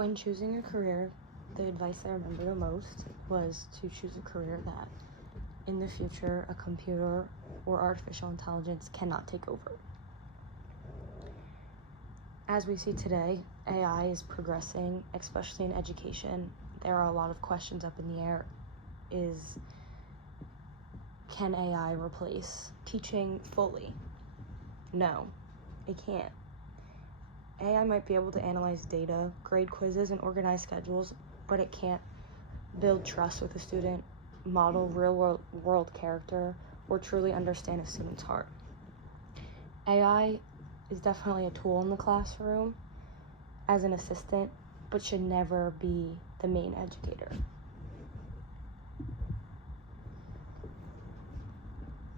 When choosing a career, the advice I remember the most was to choose a career that in the future a computer or artificial intelligence cannot take over. As we see today, AI is progressing, especially in education. There are a lot of questions up in the air. Can AI replace teaching fully? No, it can't. AI might be able to analyze data, grade quizzes, and organize schedules, but it can't build trust with a student, model real-world character, or truly understand a student's heart. AI is definitely a tool in the classroom as an assistant, but should never be the main educator.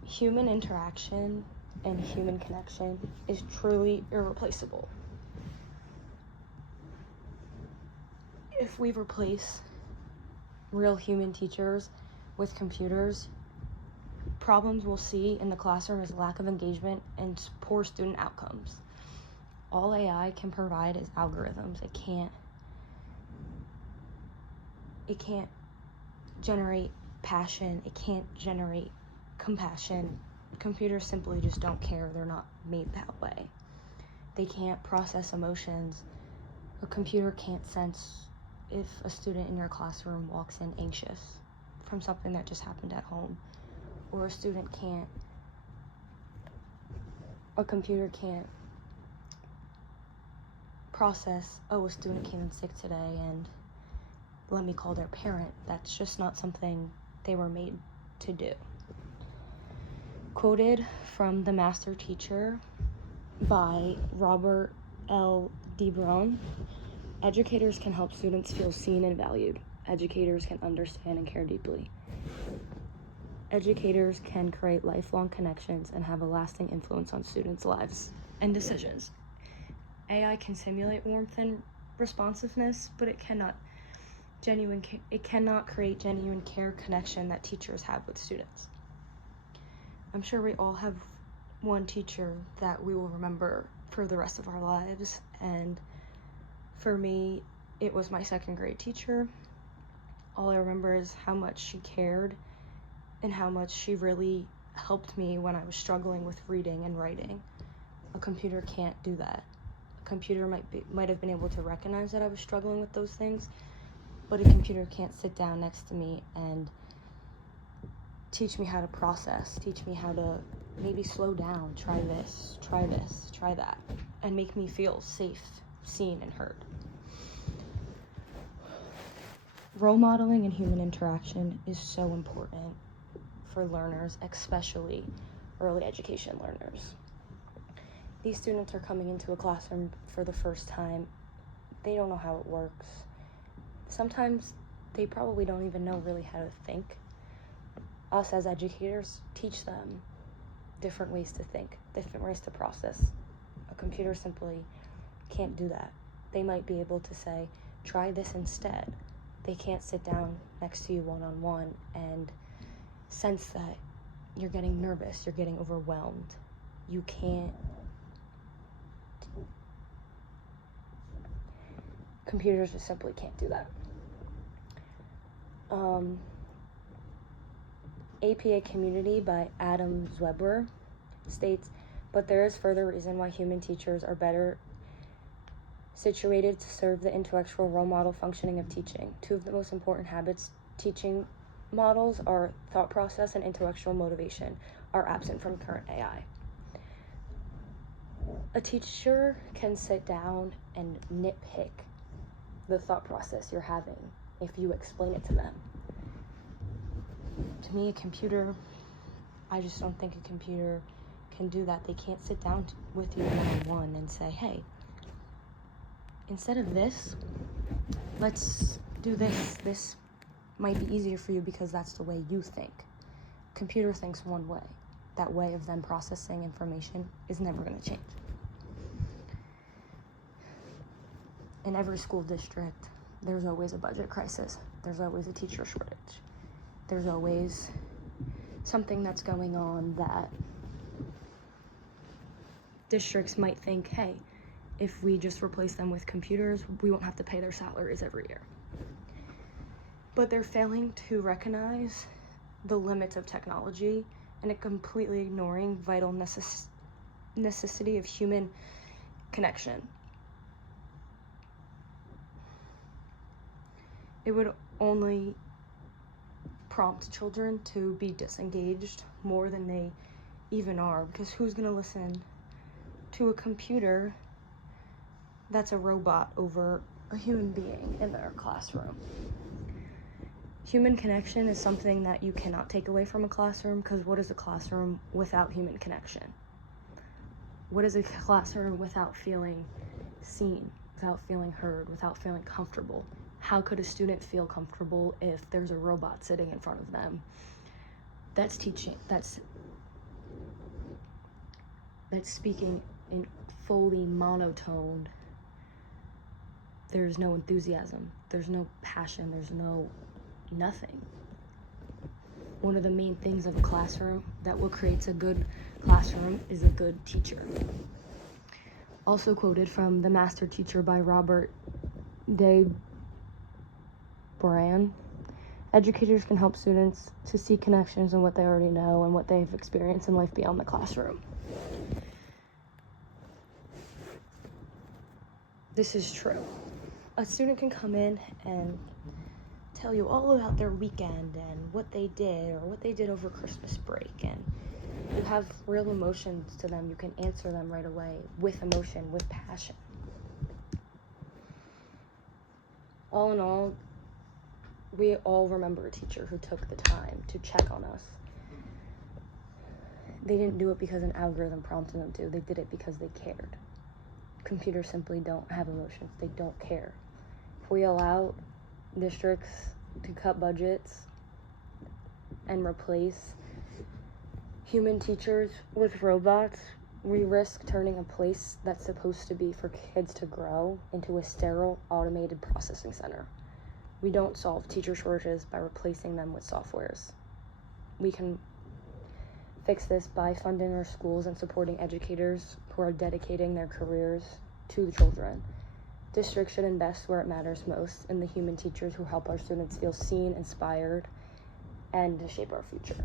Human interaction and human connection is truly irreplaceable. If we replace real human teachers with computers, problems we'll see in the classroom is lack of engagement and poor student outcomes. All AI can provide is algorithms. It can't generate passion. It can't generate compassion. Computers simply just don't care. They're not made that way. They can't process emotions. A computer can't sense if a student in your classroom walks in anxious from something that just happened at home, or a computer can't process, oh, a student came in sick today and let me call their parent. That's just not something they were made to do. Quoted from The Master Teacher by Robert L. DeBron, educators can help students feel seen and valued. Educators can understand and care deeply. Educators can create lifelong connections and have a lasting influence on students' lives and decisions. AI can simulate warmth and responsiveness, but it cannot create genuine care connection that teachers have with students. I'm sure we all have one teacher that we will remember for the rest of our lives, and for me, it was my second grade teacher. All I remember is how much she cared and how much she really helped me when I was struggling with reading and writing. A computer can't do that. A computer might have been able to recognize that I was struggling with those things, but a computer can't sit down next to me and teach me how to process, teach me how to maybe slow down, try this, try that, and make me feel safe, seen, and heard. Role modeling and human interaction is so important for learners, especially early education learners. These students are coming into a classroom for the first time. They don't know how it works. Sometimes they probably don't even know really how to think. Us as educators teach them different ways to think, different ways to process. A computer simply can't do that. They might be able to say, try this instead. They can't sit down next to you one-on-one and sense that you're getting nervous, you're getting overwhelmed. Computers just simply can't do that. APA Community by Adam Zweber states, but there is further reason why human teachers are better situated to serve the intellectual role model functioning of teaching. Two of the most important habits teaching models are thought process and intellectual motivation are absent from current AI. A teacher can sit down and nitpick the thought process you're having if you explain it to them. To me, I just don't think a computer can do that. They can't sit down with you one-on-one and say, hey, instead of this, let's do this. This might be easier for you because that's the way you think. Computer thinks one way. That way of them processing information is never going to change. In every school district, there's always a budget crisis. There's always a teacher shortage. There's always something that's going on that districts might think, hey, if we just replace them with computers, we won't have to pay their salaries every year. But they're failing to recognize the limits of technology and completely ignoring vital necessity of human connection. It would only prompt children to be disengaged more than they even are, because who's going to listen to a computer that's a robot over a human being in their classroom? Human connection is something that you cannot take away from a classroom, because what is a classroom without human connection? What is a classroom without feeling seen, without feeling heard, without feeling comfortable? How could a student feel comfortable if there's a robot sitting in front of them that's teaching, that's speaking in fully monotone? There's no enthusiasm, there's no passion, there's no nothing. One of the main things of a classroom, that what creates a good classroom, is a good teacher. Also quoted from The Master Teacher by Robert de Boran, educators can help students to see connections in what they already know and what they've experienced in life beyond the classroom. This is true. A student can come in and tell you all about their weekend and what they did or what they did over Christmas break, and you have real emotions to them. You can answer them right away with emotion, with passion. All in all, we all remember a teacher who took the time to check on us. They didn't do it because an algorithm prompted them to. They did it because they cared. Computers simply don't have emotions. They don't care. If we allow districts to cut budgets and replace human teachers with robots, we risk turning a place that's supposed to be for kids to grow into a sterile, automated processing center. We don't solve teacher shortages by replacing them with softwares. We can fix this by funding our schools and supporting educators who are dedicating their careers to the children. Districts should invest where it matters most, in the human teachers who help our students feel seen, inspired, and to shape our future.